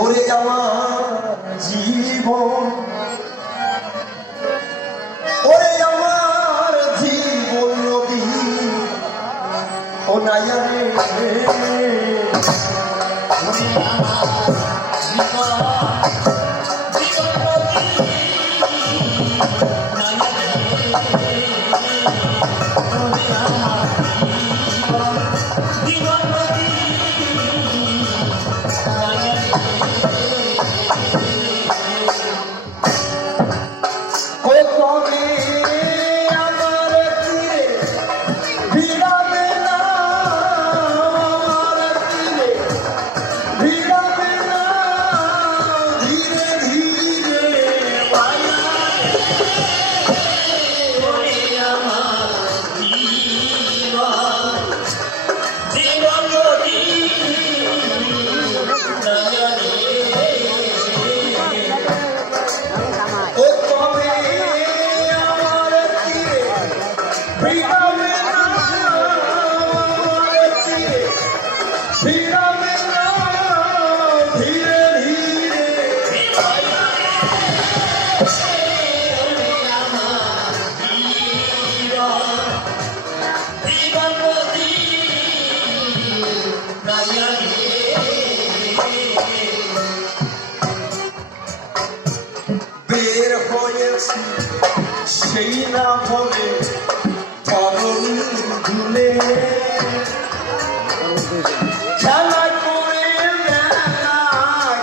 ওরে আমার জীবন, ওরে আমার জীবন নদী ও নাইয়ারে, বের হয়েছি সেই না বলে পরন ধুলে, খেলা করে মেলা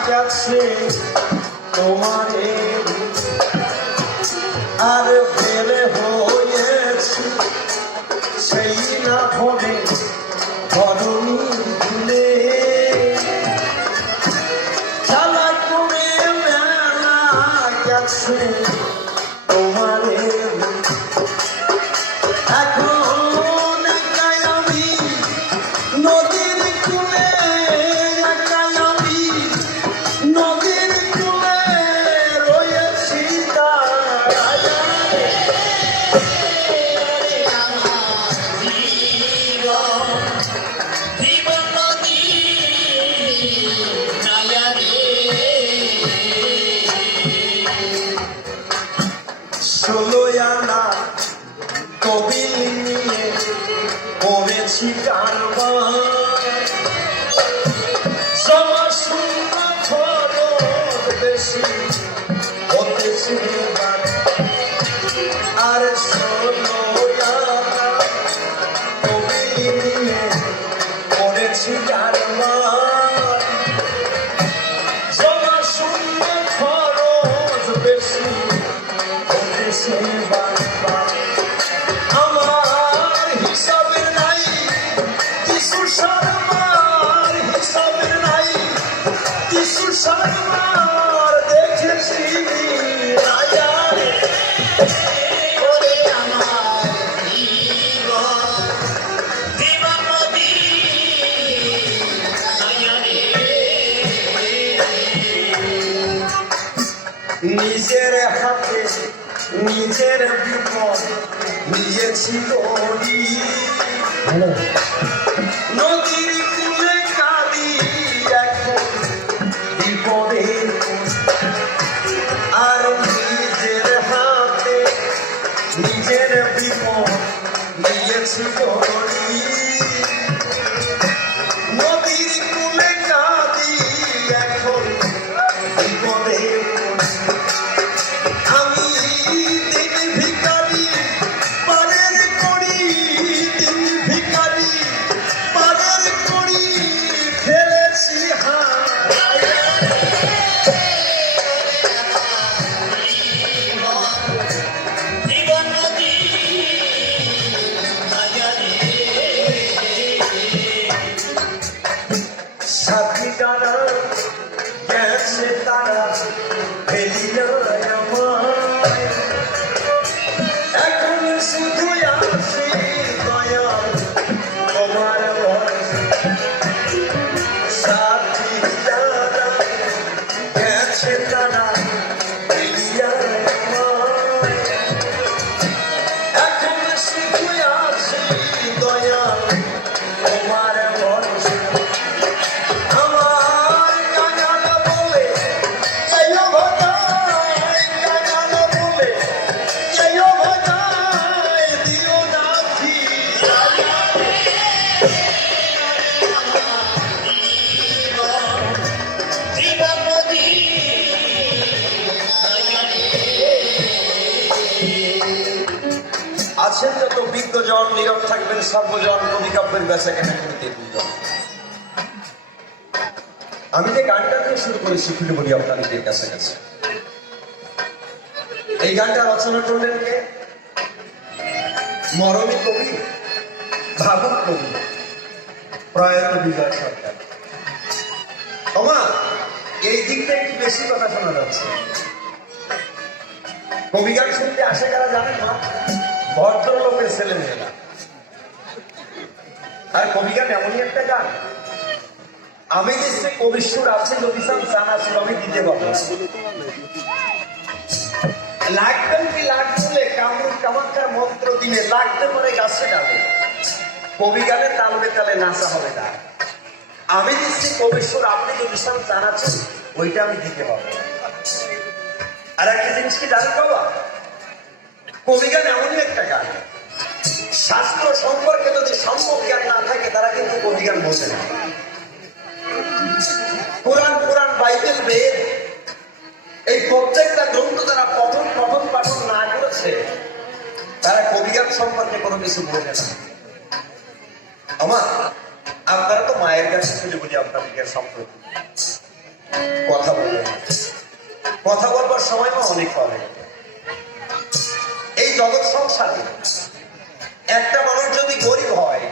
গেছে তোমারে, আর বের হয়েছি সেই না বলে পরন ধুলে, খেলা করে মেলা গেছে তোমারে, এখন একাই আমি নদীর কূলে, একাই আমি নদীর কূলে রয়েছি ষোলোয়ানা কবিল নিয়ে করেছি কারবার, জমা শূন্য খরচ বেশি হতেছে আর ষোলোয়ানা কবিল নিয়ে করেছি কারবার, জমা শূন্য খরচ বেশি হতেছে আমার হিসাবের নাই কিছু শর্মার, হিসাবের নাই কিছু শর্মার দেখেছি নিজের হাতে নিজের বিপদ নিয়েছি দড়ি, নদীর কূলে কাঁদি এখন বিপদের, আর নিজের হাতে নিজের বিপদ নিয়েছি দড়ি, নদীর কূলে কাঁদি এখন বিপদের, ভিখারি পারের করি আছেন যত বিজ্ঞজন, নীরব থাকবেন সর্বজন, কবি কাব্যের বেচা কেনা করতে দুজন। আমি যে গানটা দিয়ে শুরু করেছি ফিরে বলি আপনাদের কাছাকাছি। এই গানটা রচনা করলেন কে? মরমী কবি, ভাবুক কবি, প্রয়াত বিজয় সরকার। ওমা, এই দিকটা একটু বেশি কথা শোনা যাচ্ছে। কবি গান শুনতে আসে কারা জানেন না? ভদ্রলোকের ছেলে মেয়েরা। আর কবি গান এমনই একটা গান, আমি নিশ্চয়ই কবির সুর আছে, যদি জানা সুর আমি দিতে পারবো। লাগবেন কি লাগলে কামড় কামাকার মন্ত্র দিনে লাগতে পারে গাছে ডালে, কবি গানে তাল বেতালে নাচা হবে না। আমি নিশ্চয়ই কবির সুর আপনি যদি জানাচ্ছেন ওইটা আমি দিতে পারবো। আর একটা জিনিস কি জানেন বাবা, কবি গান এমনই একটা গান, শাস্ত্র সম্পর্কে যদি সম্যক জ্ঞান না থাকে তারা কিন্তু কবি গান বোঝে না। কোরআন, বাইবেল, বেদ, এই প্রত্যেকটা গ্রন্থ যারা পঠন পাঠন না করেছে তারা কবি গান সম্পর্কে কোনো কিছু বোঝে না। আমার আপনারা তো মায়ের কাছে চলে বলি আপনাদের সম্পর্কে কথা বলবেন, কথা বলবার সময় অনেক পাবে। এই জগৎ সংসারে একটা মানুষ যদি গরিব হয়,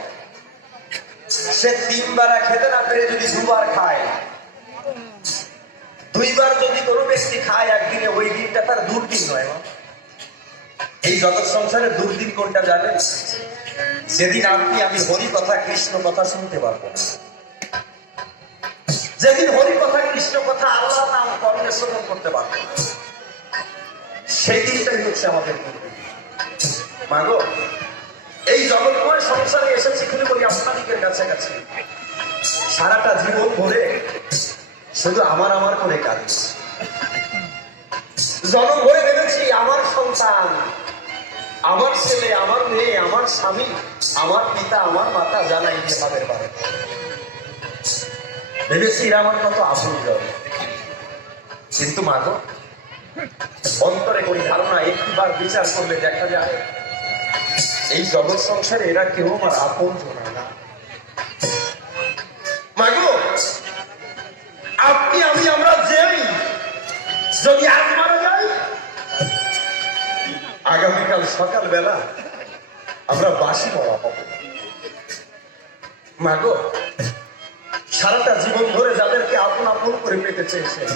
সে 3 বার খেতে না পেরে যদি 2 বার খায়, 2 বার যদি কোনো ব্যক্তি খায় একদিনে, ওই দিনটা তার দুর্দিন নয়। এই জগৎ সংসারে দুর্দিন কোনটা জানেন? যেদিন আমি হরি কথা কৃষ্ণ কথা শুনতে পারবো না, যেদিন হরি কথা কৃষ্ণ কথা আল্লাহ নাম কর্ণে শ্রবণ করতে পারবো না, সেই দিনটাই হচ্ছে আমাদের দুর্দিন। মাগো, এই জগৎময় সংসারে এসেছি খুলে বলি আপনাদের কাছাকাছি, সারাটা জীবন ধরে শুধু আমার করে কাজ। জন্ম হয়ে ভেবেছি আমার সন্তান, আমার ছেলে, আমার মেয়ে, আমার স্বামী, আমার পিতা, আমার মাতা জানাই তাদের পারে ভেবেছি এরা আমার কত আপন। কিন্তু মাগো, অন্তরে করি ধারণা, একটিবার বিচার করলে দেখা যায় এই জগৎ সংসারে এরা কেউ আমার আপন জনা না। মাগো, আপনি আমরা যেই যদি আজ মারা যাই, আগামীকাল সকালবেলা আমরা বাসি মরা হব। মাগো, সারাটা জীবন ধরে যাদেরকে আপন করে পেতে চেয়েছেন,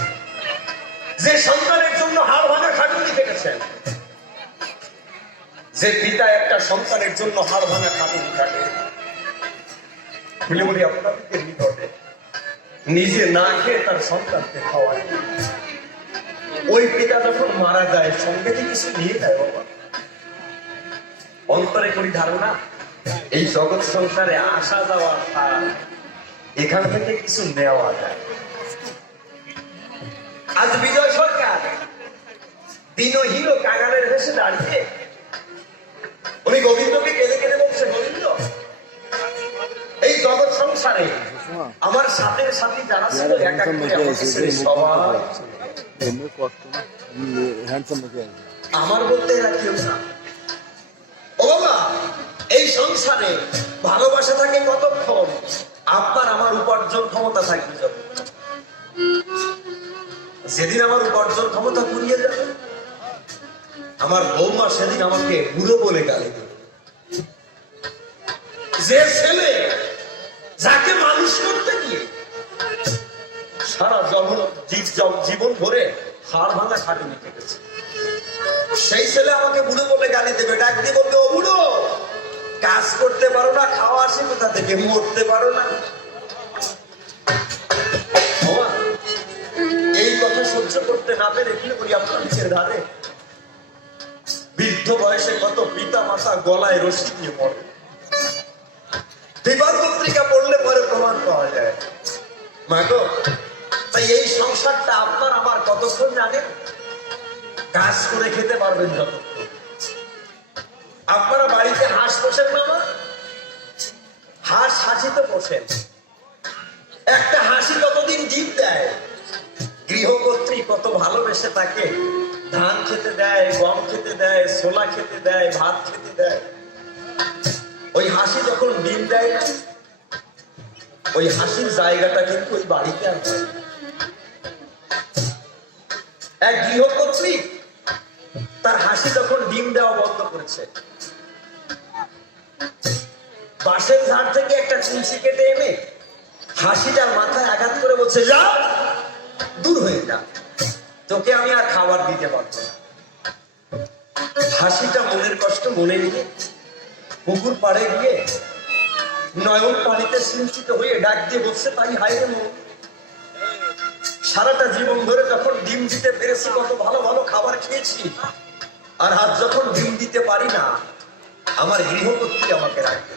যে সন্তানের জন্য হাড় ভাঙা খাটুনি কেটেছেন, যে পিতা একটা সন্তানের জন্য হাড় ভাঙা খাটুনি কাটে, বলি আপনাদেরকে নিকটে নিজে না খেয়ে তার সন্তানকে খাওয়ায়, ওই পিতা যখন মারা যায় সঙ্গে কিছু নিয়ে যায় বাবা। অন্তরে করি ধারণা, এই জগৎ সংসারে আসা যাওয়া, এখান থেকে কিছু নেওয়া যায়। আজ বিজয় সরকার দিনহীন কাঙালের ভেসে দাঁড়িয়ে উনি গোবিন্দকে কেঁদে বলছে, গোবিন্দ, এই জগৎ সংসারে আমার সাথে যারা ছিল সবাই আমার বলতে এরা কেউ না। ও বাবা, এই সংসারে ভালোবাসা থাকে কতক্ষণ, আপনার আমার উপার্জন ক্ষমতা থাকবে যত। যেদিন আমার উপার্জন ক্ষমতা ফুরিয়ে যাবে, আমার বৌমা সেদিন আমাকে বুড়ো বলে গালি দেবে। যে ছেলে যাকে মানুষ করতে গিয়ে সারা জীবন ধরে হাড় ভাঙা খাটুনি কেটেছে, সেই ছেলে আমাকে বুড়ো বলে গালি দেবে, ডাক দিয়ে বলবে, ও বুড়ো, কাজ করতে পারো না, খাওয়া আসে কোথা থেকে, মরতে পারো না। এই কথা সহ্য করতে না পেরে কি করি আপনার নিচের ধারে বৃদ্ধ বয়সে কত পিতা মাতা গলায় রশি দিয়ে পড়ে, বিবাহ পত্রিকা পড়লে পরে প্রমাণ পাওয়া যায়। মাগো, তাই এই সংসারটা আপনার আমার কতক্ষণ জানেন? কাজ করে খেতে পারবেন যতক্ষণ। আপনারা বাড়িতে হাঁস পোষেন না? হাঁস হাসিতে পোষেন, একটা হাসি কতদিন ডিম দেয়, গৃহকর্ত্রী কত ভালোবেসে তাকে ধান খেতে দেয়, গম খেতে দেয়, ছোলা খেতে দেয়, ভাত খেতে দেয়। ওই হাসি যখন ডিম দেয় না, ওই হাসির জায়গাটা কিন্তু ওই বাড়িতে আর হয় না। এক গৃহকর্ত্রী তার হাসি যখন ডিম দেওয়া বন্ধ করেছে, বাঁশের ধার থেকে একটা তুলসী কেটে এনে হাসিটার মাথায় আঘাত করে বলছে, যা দূর হয়ে যা, তোকে আমি আর খাবার দিতে পারবো না। হাসিটা মনের কষ্ট মনে নিয়ে পুকুর পাড়ে গিয়ে নয়ন পানিতে সিঞ্চিত হয়ে ডাক দিয়ে বলছে, তাই হায় রে মন, সারাটা জীবন ধরে যখন ডিম দিতে পেরেছি কত ভালো ভালো খাবার খেয়েছি, আর আজ যখন ডিম দিতে পারি না, আমার গৃহকর্ত্রী আমাকে রাখবে।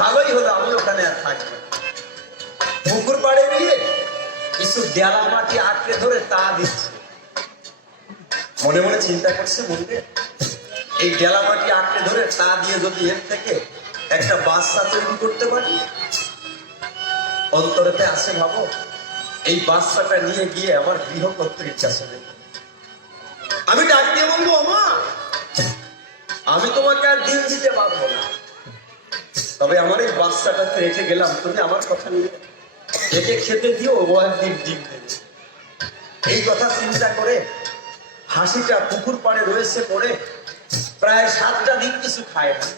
ভালোই হলো আমি ওখানে আর থাকবো। পুকুর পাড়ে গিয়ে কিছু ডেলা মাটি আঁকড়ে ধরে তা দিচ্ছে। মনে মনে চিন্তা করছে, বলবে এই ডেলা মাটি আঁকড়ে ধরে তা দিয়ে যদি এর থেকে একটা বাচ্চা তৈরি করতে পারি, অন্তরেতে আসে ভাবো এই বাচ্চাটা নিয়ে গিয়ে আমার গৃহকর্ত্রীর কাছে দেব। আমি ডাক দিয়ে বলবো, মা আমি তোমাকে আর ডিম দিতে পারবো না, তবে আমার এই বাচ্চাটাকে রেখে গেলাম, তুমি আমার কথা নিয়ে একে খেতে দিও, ও একদিন ডিম দেবে। এই কথা চিন্তা করে হাসিটা পুকুর পাড়ে রয়েছে পড়ে প্রায় 7টা দিন কিছু খায় না।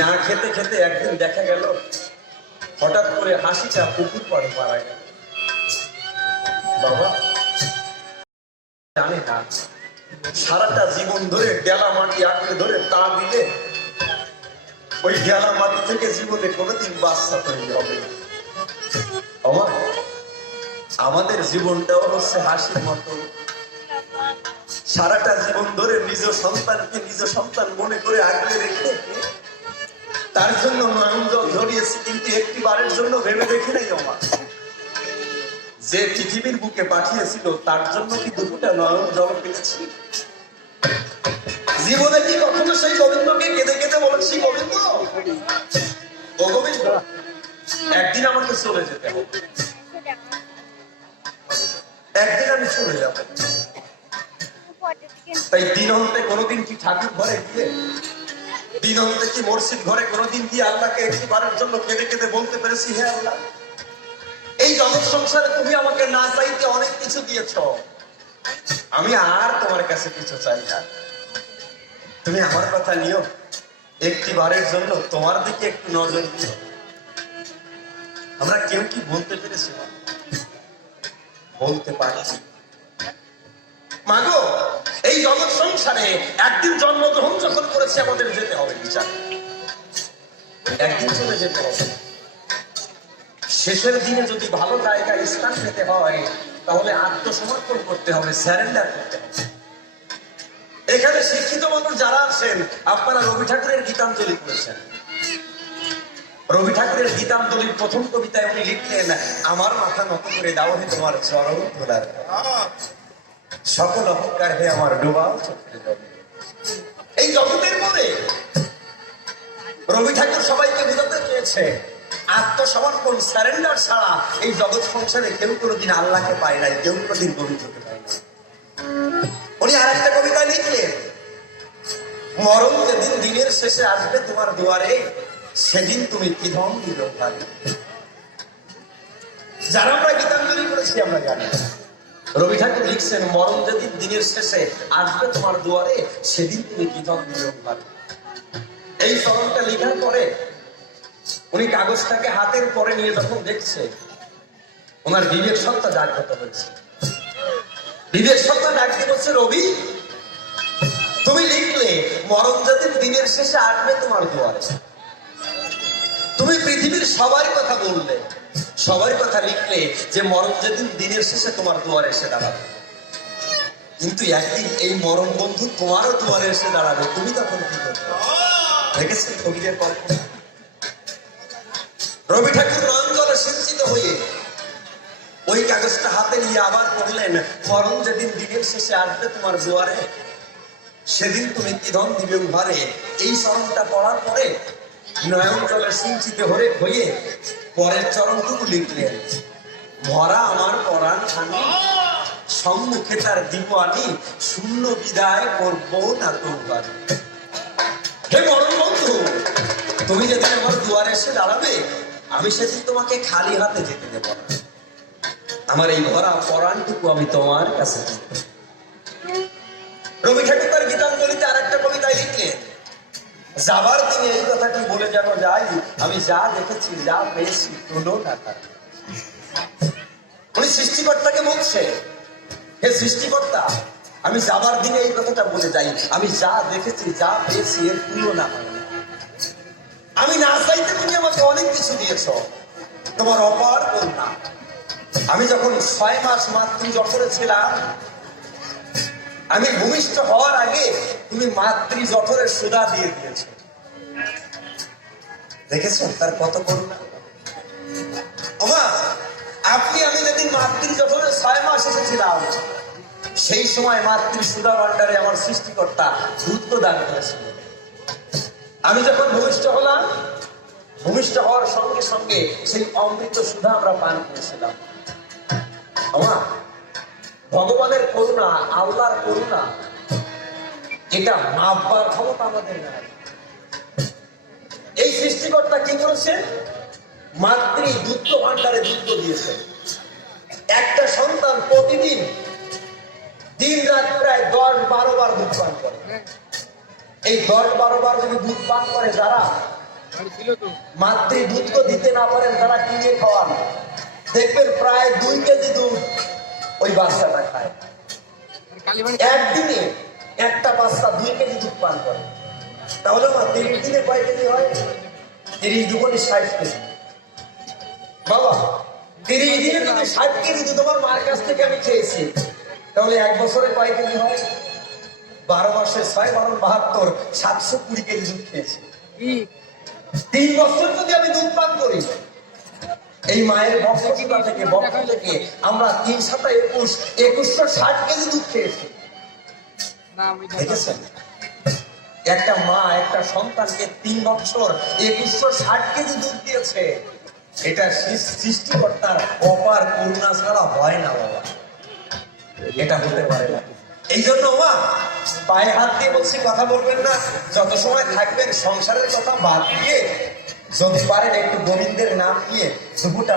না খেতে খেতে একদিন দেখা গেল হঠাৎ করে হাসিটা পুকুর পাড়ে মারা গেল। বাবা জানে না সারাটা জীবন ধরে ডেলা মাটি আঁকড়ে ধরে তা দিলে ওই ডেলা মাটি থেকে জীবনে কোনোদিন বাচ্চা তৈরি হবে। আমাদের জীবনটাও হচ্ছে হাসির মতো। সারাটা জীবন ধরে নিজ সন্তানকে নিজ সন্তান মনে করে আগলে রেখে তার জন্য নয়ন জল ঝরিয়েছি, কিন্তু একটি বারের জন্য ভেবে দেখি নাই আমার যে পৃথিবীর বুকে পাঠিয়েছিল তার জন্য কি দুপুরটা নয়ন জল ফেলেছি? জীবনে কি কখনো সেই গোবিন্দকে কেঁদে কেঁদে বলেছি, গোবিন্দ ও গোবিন্দ একদিন আমাকে চলে যেতে হবে, একদিন আমি চলে যাব। তাই দিন অন্তে কোনোদিন কি ঠাকুর ঘরে গিয়ে, দিন অন্তে কি মসজিদ ঘরে কোনোদিন গিয়ে আল্লাহকে একটিবারের জন্য কেঁদে কেঁদে বলতে পেরেছি, হে আল্লাহ এই জগৎ সংসারে তুমি আমাকে না চাইতে অনেক কিছু দিয়েছ, আমি আর তোমার কাছে কিছু চাই না, তুমি আমার কথা নিও, একটিবারের জন্য তোমার দিকে একটু নজর দিও। আমরা কেউ কি বলতে পেরেছি? বলতে পারছি মাগো এই জগৎ সংসারে একদিন জন্মগ্রহণ যখন করেছে আমাদের যেতে হবে বিচার, একদিন চলে যেতে হবে। শেষের দিনে যদি ভালো জায়গায় স্থান পেতে হয় তাহলে আত্মসমর্পণ করতে হবে, স্যারেন্ডার করতে হবে। এখানে শিক্ষিত মানুষ যারা আছেন আপনারা রবি ঠাকুরের গীতাঞ্জলি করেছেন। রবি ঠাকুরের গীতাঞ্জলির প্রথম কবিতায় উনি লিখলেন, আমার মাথা নত করে দাও হে তোমার চরণ ধুলার, সকল অহংকার হে আমার ডুবাও চোখের জলে। এই জগতের মনে রবি ঠাকুর সবাইকে বোঝাতে চেয়েছে আত্মসমর্পণ সারেন্ডার ছাড়া এই জগৎ সংসারে কেউ কোনোদিন আল্লাহকে পায় নাই, কেউ কোনোদিন গোবিন্দকে পায় না। উনি আর একটা কবিতা লিখলেন, মরণ যেদিন দিনের শেষে আসবে তোমার দুয়ারে, সেদিন তুমি কি ধন দিবে পারবে। যারা আমরা গীতাঞ্জলি করেছি আমরা জানি রবি ঠাকুর লিখছেন, মরণ যেদিন দিনের শেষে আসবে তোমার দুয়ারে, সেদিন তুমি কি ধন দিবে পারবে। এই চরণটা লেখার পরে উনি কাগজটাকে হাতের পরে নিয়ে যখন দেখছে, ওনার বিবেক সত্তা জাগ্রত হয়েছে। বিবেক সত্তা ডাকতে বলছে, রবি তুমি লিখলে মরণ যেদিন দিনের শেষে আসবে তোমার দুয়ারে, তুমি পৃথিবীর সবার কথা বললে, সবার কথা লিখলে যে মরণ যেদিন দিনের শেষে তোমার দুয়ারে এসে দাঁড়াবে, কিন্তু একদিন এই মরণ বন্ধু তোমারও দুয়ারে এসে দাঁড়াবে, তুমি তখন কি করবে? দেখেছেন কবিদের কল্পনা। রবি ঠাকুর নয়ন জলে সিঞ্চিত হয়ে ওই কাগজটা হাতে নিয়ে আবার পড়লেন, মরণ যেদিন দিনের শেষে আসবে তোমার দুয়ারে, সেদিন তুমি কি ধন দিবে উভারে। এই চরণটা পড়ার পরে নয়ন জলে সিঞ্চিত হয়ে পরের চরণটুকু লিখলেন, মরা আমার পরাণ খানি সম্মুখে তার দিবানি, শূন্য বিদায় করবো না তোমার। হে মরণ বন্ধু, তুমি যেদিন আমার দুয়ারে এসে দাঁড়াবে, আমি সেদিন তোমাকে খালি হাতে যেতে দেব না। আমার এই ভরা পরাণটুকু আমি তোমার কাছে দেব। রবি ঠাকুর তার গীতাঞ্জলিতে আর একটা কবিতায় লিখলেন, যাবার দিনে এই কথাটি বলে যেন যাই, আমি যা দেখেছি যা পেয়েছি তুলনা তার। উনি সৃষ্টিকর্তাকে বলছে, হে সৃষ্টিকর্তা, আমি যাবার দিনে এই কথাটা বলে যাই, আমি যা দেখেছি যা পেয়েছি এর তুলনা হয় না। আমি না চাইতে তুমি আমাকে অনেক কিছু দিয়েছ, তোমার অপার করুণা। আমি যখন 6 মাস মাতৃ জঠরে ছিলাম, আমি ভূমিষ্ঠ হওয়ার আগে তুমি মাতৃ জঠরের সুধা দিয়ে দিয়েছ। দেখেছো তার কত করুণা। ওমা, আপনি আমি যেদিন মাতৃ জঠরে 6 মাস এসেছিলাম, সেই সময় মাতৃ সুধা ভান্ডারে আমার সৃষ্টিকর্তা দুধ দান করেছিল। আমি যখন ভূমিষ্ঠ হলাম, ভূমিষ্ঠ হওয়ার সঙ্গে সঙ্গে সেই অমৃত সুধা আমরা পান করেছিলাম। ওমা, ভগবানের করুণা, আল্লাহর করুণা, এটা মাপবার ক্ষমতা আমাদের নাই। এই সৃষ্টিকর্তা কি করেছেন? মাতৃ দুধ ভান্ডারে দুধ দিয়েছে। একটা সন্তান প্রতিদিন দিন রাত প্রায় 10-12 বার দুধ পান করে। এই 10-12 বার যদি দুধ পান করে যারা, মাতৃ দুধ তো দিতে না পারেন, তারা কিনে খাওয়ান, দেখবেন প্রায় 2 কেজি দুধ ওই বাচ্চাটা খায়। একদিনে একটা বাচ্চা 2 কেজি দুধ পান করে, তাহলে 30 দিনে কয় কেজি হয়? 30 দুগুণে 60 কেজি। বাবা, 30 দিনে যদি 60 কেজি দুধ আমার মার কাছ থেকে আমি খেয়েছি, তাহলে 1 বছরে কয় কেজি হয়? 12 মাসে 6 12 72, 720 কেজি দুধ খেয়েছি। 3 বছর যদি আমি দুধ পান করি, এই মায়ের বক্ষস্থিতা থেকে বক্ষ থেকে আমরা 3 × 7 = 21, 2160 কেজি দুধ খেয়েছি। দেখেছেন, একটা মা একটা সন্তানকে 3 বছর 2160 কেজি দুধ দিয়েছে। এটা সৃষ্টিকর্তার অপার করুণা ছাড়া হয় না বাবা, এটা হতে পারে না। এই জন্য মা পায়ে হাত দিয়ে বলছি, কথা বলবেন না। যত সময় থাকবেন সংসারের কথা বাদ দিয়ে যদি পারেন একটু গোবিন্দের নাম নিয়ে দুপুরটা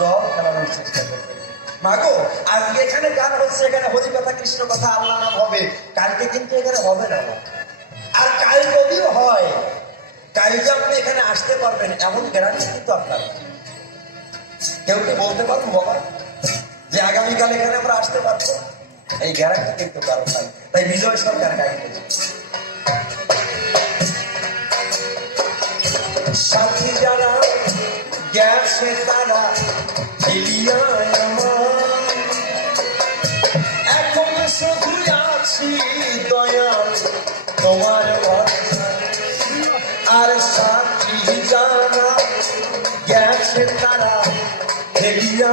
জল খেলানোর চেষ্টা করবেন। মাগো, আজকে এখানে গান হচ্ছে, এখানে হরি কথা কৃষ্ণ কথা আল্লাহ নাম হবে, কালকে কিন্তু এখানে হবে না। আর কাল যদিও হয়, কাল যে আপনি এখানে আসতে পারবেন এমন গ্যারান্টি কিন্তু আপনার। কেউ কি বলতে পারবো বাবা যে আগামীকাল এখানে আমরা আসতে পারবো? এই গ্যারান্টি কিন্তু কারো নাই। তাই বিজয় সরকার গাইবে, সাথী যারা গেছে তারা এখন শুধু আছি দয়াল তোমার, আর সাথী যারা গেছে তারা হেলিয়া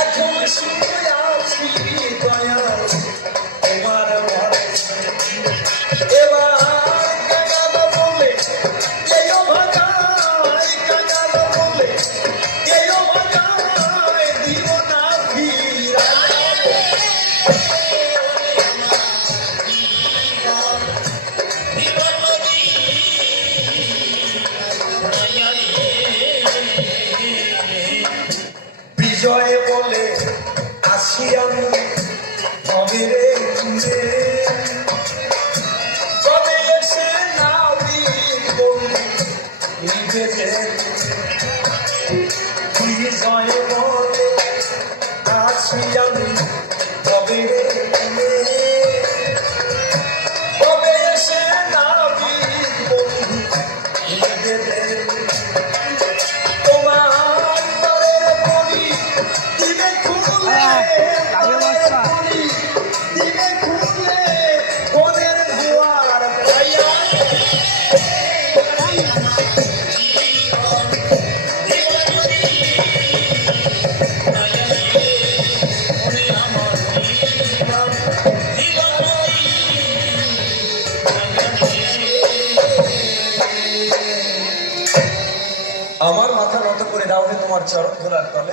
এখন শুধু আছি দয়াল তোমার। এবার বিজয় বলে আসি আমি কবে রে, কবে এসে না বিজয় বলে আসি আমি কবে রে, কবে এসে না আমার মাথা নত করে দাও হে তোমার চরণ ধরার তলে।